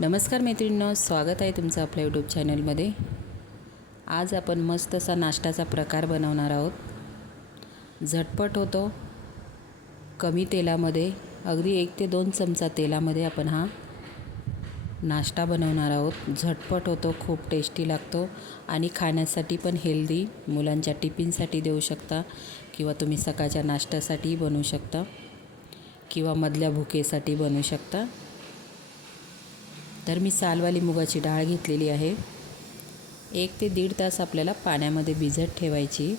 नमस्कार मैत्रिणींनो स्वागत आहे तुमचं आपल्या यूट्यूब चॅनलमध्ये आज आपण मस्त असा नाश्त्याचा प्रकार बनवणार आहोत. झटपट होतो. कमी तेलामध्ये अगदी एक ते दोन चमचा तेलामध्ये आपण हा नाश्ता बनवणार आहोत. झटपट होतो खूप टेस्टी लागतो आणि खाण्यासाठी पण हेल्दी मुलांच्या टिफिनसाठी देऊ शकता किंवा तुम्ही सकाळच्या नाश्त्यासाठीही बनवू शकता किंवा मधल्या भुकेसाठी बनवू शकता. तर मी सालवाली मुगाची डाळ घेतलेली आहे. एक ते दीड तास आपल्याला पाण्यामध्ये भिजत ठेवायची.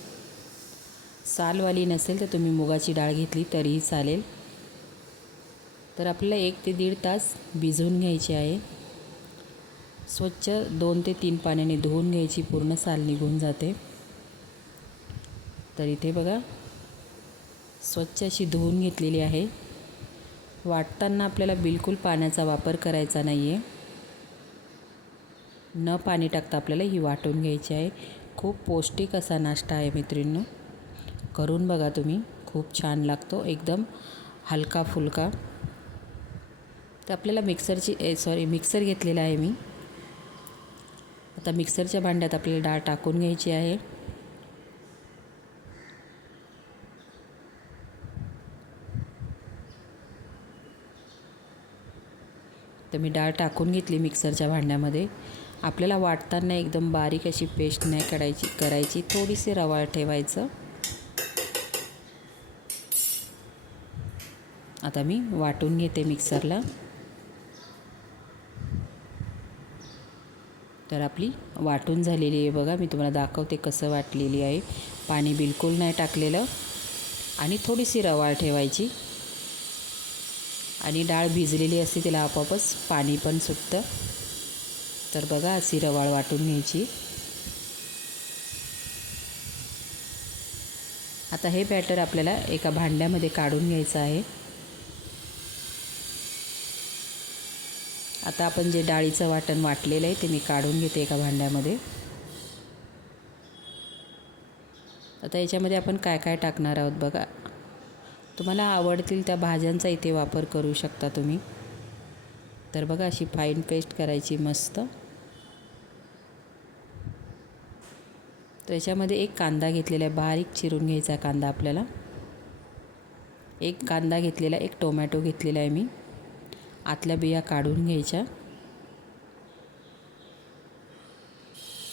सालवाली नसेल तर तुम्ही मुगाची डाळ घेतली तरीही चालेल. तर आपल्याला एक ते दीड तास भिजवून घ्यायची आहे. स्वच्छ दोन ते तीन पाण्याने धुवून घ्यायची पूर्ण साल निघून जाते. तर इथे बघा स्वच्छ अशी धुवून घेतलेली आहे. वाटताना आपल्याला बिलकुल पाण्याचा वापर करायचा नाही आहे न पाणी टाकता आपल्याला ही वाटून घ्यायची आहे. खूप पौष्टिक असा नाश्ता आहे मैत्रिणींनो. करून बघा तुम्ही. खूप छान लागतो. एकदम हलका फुलका. तर आपल्याला मिक्सरची ए सॉरी मिक्सर घेतलेला आहे मी. आता मिक्सरच्या भांड्यात आपल्याला डाळ टाकून घ्यायची आहे. तर मी डाळ टाकून घेतली मिक्सरच्या भांड्यामध्ये. आपल्याला वाटताना एकदम बारीक अशी पेस्ट नाही काढायची करायची. थोडीशी रवाळ ठेवायचं. आता मी वाटून घेते मिक्सरला. तर आपली वाटून झालेली आहे बघा. मी तुम्हाला दाखवते कसं वाटलेली आहे. पाणी बिलकुल नाही टाकलेलं. आणि थोडीशी रवाळ ठेवायची. आणि डाळ भिजलेली असते तिला आपोआपच पाणी पण सुटतं. तर बघा अशी रवाळ वाटून घ्यायची. आता हे बॅटर आपल्याला एका भांड्यामध्ये काढून घ्यायचं आहे. आता आपण जे डाळीचं वाटण वाटलेलं आहे ते मी काढून घेते एका भांड्यामध्ये. आता याच्यामध्ये आपण काय काय टाकणार आहोत बघा. तुम्हाला आवडतील त्या भाज्यांचा इथे वापर करू शकता तुम्ही. तर बघा अशी फाईन पेस्ट करायची मस्त. तर याच्यामध्ये एक कांदा घेतलेला आहे. बारीक चिरून घ्यायचा कांदा आपल्याला. एक कांदा घेतलेला एक टोमॅटो घेतलेला आहे मी. आतल्या बिया काढून घ्यायच्या.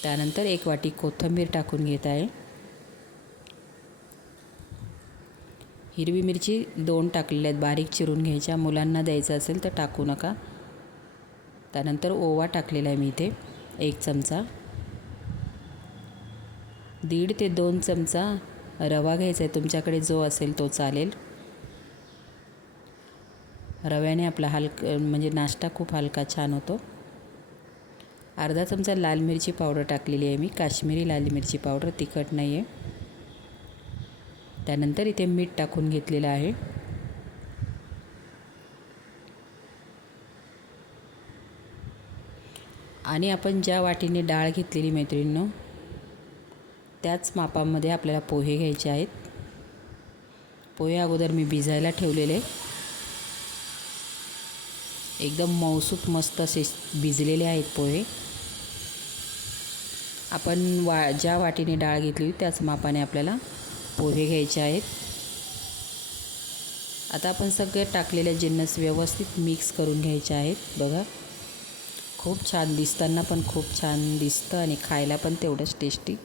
त्यानंतर एक वाटी कोथिंबीर टाकून घेत आहे. हिरवी मिरची दोन टाकलेल्या आहेत बारीक चिरून घ्यायच्या. मुलांना द्यायचं असेल तर टाकू नका. त्यानंतर ओवा टाकलेला आहे मी इथे एक चमचा. दीड ते दोन चमचा रवा घ्यायचा आहे. तुमच्याकडे जो असेल तो चालेल. रव्याने आपला हलक म्हणजे नाश्ता खूप हलका छान होतो. अर्धा चमचा लाल मिरची पावडर टाकलेली आहे मी. काश्मीरी लाल मिरची पावडर तिखट नाही आहे त्यानंतर इथे मीठ टाकून घेतलेलं आहे. आणि आपण ज्या वाटीने डाळ घेतलेली मैत्रिणीनं त्याच मापामध्ये आपल्याला पोहे घ्यायचे आहेत. पोहे अगोदर मी भिजायला ठेवलेले. एकदम मौसूत मस्त असे भिजलेले आहेत पोहे. आपण वा ज्या वाटीने डाळ घेतली होती त्याच मापाने आपल्याला पोहे घ्यायचे आहेत. आता आपण सगळे टाकलेले जिन्नस व्यवस्थित मिक्स करून घ्यायचे आहेत. बघा. खूप छान दिसताना पण खूप छान दिसतं आणि खायला पण तेवढंच टेस्टी.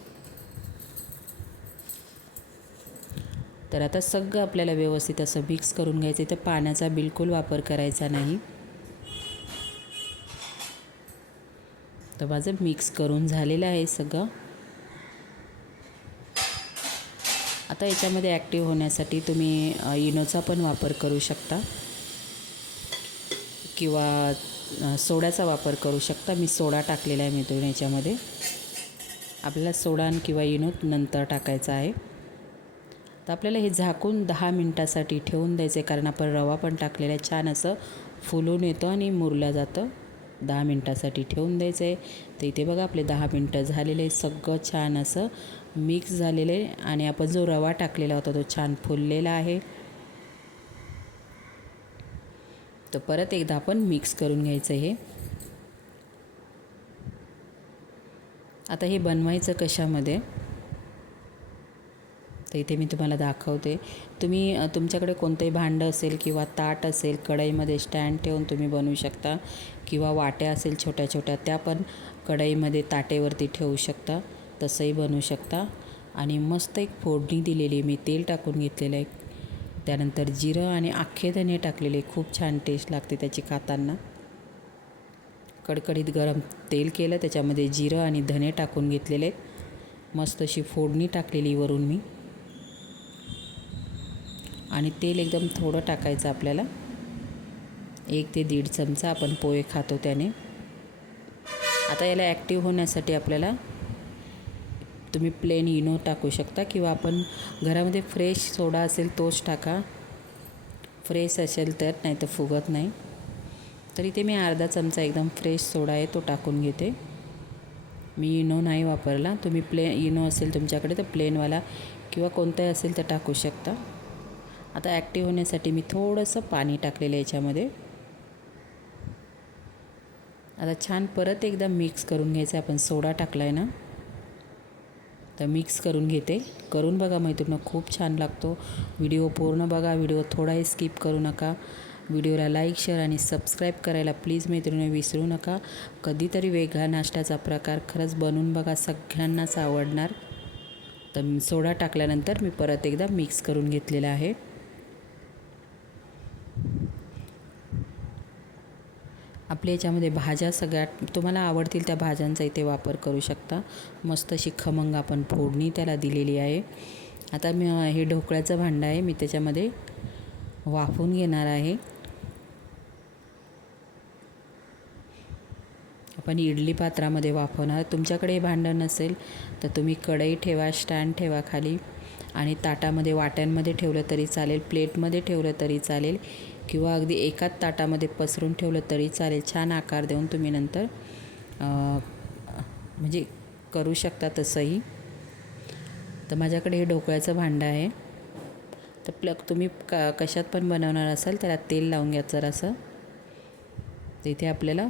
तर आता सगळं आपल्याला व्यवस्थित असं मिक्स करून घ्यायचं. तर पाण्याचा बिलकुल वापर करायचा नाही. तर माझं मिक्स करून झालेलं आहे सगळं. आता याच्यामध्ये ॲक्टिव्ह होण्यासाठी तुम्ही इनोचा पण वापर करू शकता. किंवा सोड्याचा वापर करू शकता. मी सोडा टाकलेला आहे मिथून याच्यामध्ये. आपल्याला सोडा किंवा इनो नंतर टाकायचा आहे. तर आपल्याला हे झाकून दहा मिनटासाठी ठेवून द्यायचं आहे कारण आपण रवा पण टाकलेला आहे. छान असं फुलून येतं आणि मुरलं जातं. दहा मिनटासाठी ठेवून द्यायचं आहे तर इथे बघा आपले दहा मिनटं झालेले सगळं छान असं मिक्स झालेलं आहे. आणि आपण जो रवा टाकलेला होता तो छान फुललेला आहे. तर परत एकदा आपण मिक्स करून घ्यायचं हे. आता हे बनवायचं कशामध्ये? तर इथे मी तुम्हाला दाखवते. तुम्ही तुमच्याकडे कोणतंही भांडं असेल किंवा ताट असेल कढईमध्ये स्टँड ठेवून तुम्ही बनवू शकता किंवा वाट्या असेल छोट्या छोट्या त्या पण कढईमध्ये ताटेवरती ठेवू शकता तसंही बनवू शकता. आणि मस्त एक फोडणी दिलेली मी तेल टाकून घेतलेलं आहे. त्यानंतर जिरं आणि आखे धने टाकलेले खूप छान टेस्ट लागते त्याची खाताना. कडकडीत गरम तेल केलं त्याच्यामध्ये जिरं आणि धने टाकून घेतलेले. आहेत मस्त अशी फोडणी टाकलेली वरून मी. आणि तेल एकदम थोडं टाकायचं आपल्याला. एक ते दीड चमचा आपण पोहे खातो त्याने. आता याला ॲक्टिव्ह होण्यासाठी आपल्याला तुम्ही प्लेन इनो टाकू शकता किंवा आपण घरामध्ये फ्रेश सोडा असेल तोच टाका. फ्रेश असेल तर नाही तर फुगत नाही. तर इथे मी अर्धा चमचा एकदम फ्रेश सोडा आहे तो टाकून घेते. मी इनो नाही वापरला. तुम्ही प्ले इनो असेल तुमच्याकडे तर प्लेनवाला किंवा कोणताही असेल तर टाकू शकता. आता ॲक्टिव्ह होण्यासाठी मी थोडंसं पाणी टाकलेलं आहे याच्यामध्ये. आता छान परत एकदा मिक्स करून घ्यायचं आपण सोडा टाकला आहे ना? तर मिक्स करून घेते. करून बघा मैत्रिणी खूप छान लागतो. व्हिडिओ पूर्ण बघा. व्हिडिओ थोडाही स्किप करू नका. व्हिडिओला लाईक शेअर आणि सबस्क्राईब करायला प्लीज मैत्रिणी विसरू नका. कधीतरी वेगळा नाश्त्याचा प्रकार खरंच बनवून बघा. सगळ्यांनाच आवडणार. तर सोडा टाकल्यानंतर मी परत एकदा मिक्स करून घेतलेला आहे. आपल्या याच्यामध्ये भाज्या सगळ्यात तुम्हाला आवडतील त्या भाज्यांचा इथे वापर करू शकता. मस्त अशी खमंग आपण फोडणी त्याला दिलेली आहे. आता मी हे ढोकळ्याचं भांडं आहे मी त्याच्यामध्ये वाफवून घेणार आहे. आपण इडली पात्रामध्ये वाफवणार. तुमच्याकडे हे भांडं नसेल तर तुम्ही कढई ठेवा स्टँड ठेवा खाली. आणि ताटामध्ये वाट्यांमध्ये ठेवलं तरी चालेल प्लेटमध्ये ठेवलं तरी चालेल. किंवा अगदी एकाच ताटामध्ये पसरून ठेवलं तरी चालेल. छान आकार देऊन तुम्ही नंतर म्हणजे करू शकता तसंही. तर माझ्याकडे हे ढोकळ्याचं भांडं आहे. तर प्लग तुम्ही क कशात पण बनवणार असाल त्याला तेल लावून घ्या जरासं. तर इथे आपल्याला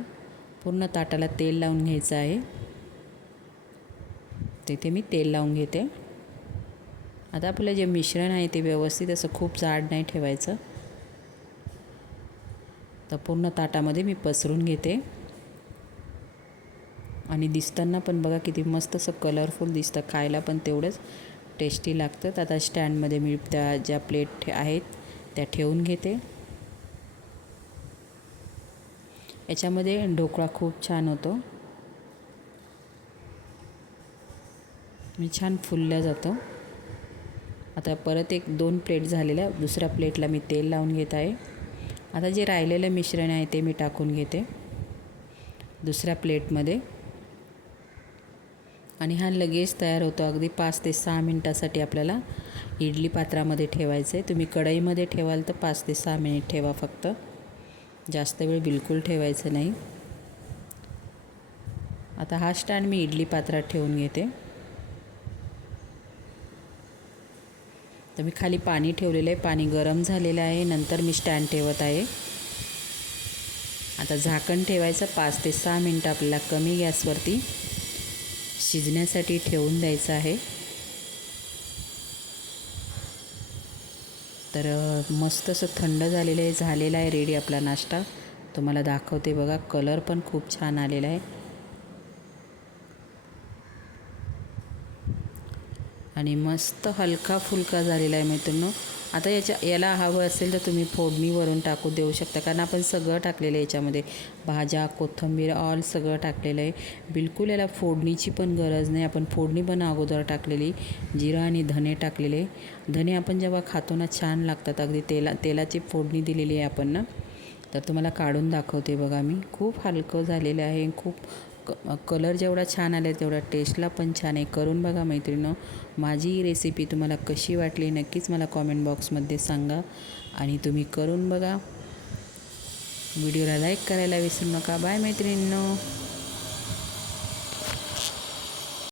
पूर्ण ताटाला तेल लावून घ्यायचं आहे. तिथे मी तेल लावून घेते. आता आपलं जे मिश्रण आहे ते व्यवस्थित असं खूप जाड नाही ठेवायचं. तर पूर्ण ताटामध्ये मी पसरून घेते. आणि दिसताना पण बघा किती मस्त असं कलरफुल दिसतं. खायला पण तेवढंच टेस्टी लागतं. तर आता स्टँडमध्ये मी त्या ज्या प्लेट आहेत त्या ठेवून घेते. याच्यामध्ये ढोकळा खूप छान होतो. मी छान फुलल्या जातो. आता परत एक दोन प्लेट झालेल्या. दुसऱ्या प्लेटला मी तेल लावून घेत आहे. आता जे राहिलेलं मिश्रण आहे ते मी टाकून घेते. दुसऱ्या प्लेटमध्ये. आणि हा लगेच तयार होतो. अगदी पाच ते सहा मिनटासाठी आपल्याला इडली पात्रामध्ये ठेवायचं आहे तुम्ही कढईमध्ये ठेवाल तर पाच ते सहा मिनिट ठेवा फक्त. जास्त वेळ बिलकुल ठेवायचं नाही. आता हा स्टँड मी इडली पात्रात ठेवून घेते. तर मी खाली पाणी ठेवलेलं आहे. पाणी गरम झालेलं आहे. नंतर मी स्टँड ठेवत आहे. आता झाकण ठेवायचं. पाच ते सहा मिनटं आपल्याला कमी गॅसवरती शिजण्यासाठी ठेवून द्यायचं आहे. तर मस्त असं थंड झालेलं आहे. झालेला आहे. रेडी आपला नाश्ता. तुम्हाला दाखवते बघा. कलर पण खूप छान आलेला आहे. आणि मस्त हलका फुलका झालेला आहे मित्रांनो. आता याच्या याला हवं असेल तर तुम्ही फोडणीवरून टाकू देऊ शकता. कारण आपण सगळं टाकलेलं आहे याच्यामध्ये. भाज्या कोथिंबीर ऑल सगळं टाकलेलं आहे. बिलकुल याला फोडणीची पण गरज नाही. आपण फोडणी पण अगोदर टाकलेली. जिरा आणि धने टाकलेले. धने आपण जेव्हा खातो ना छान लागतात. अगदी तेला तेलाची फोडणी दिलेली आहे आपण ना. तर तुम्हाला काढून दाखवते बघा मी. खूप हलकं झालेलं आहे. खूप क कलर जेवढा छान आला आहे तेवढा टेस्टला पण छान आहे. करून बघा मैत्रिणं माझी ही रेसिपी तुम्हाला कशी वाटली नक्कीच मला कॉमेंट बॉक्समध्ये सांगा. आणि तुम्ही करून बघा. व्हिडिओला लाईक करायला विसरू नका. बाय मैत्रिणींनो.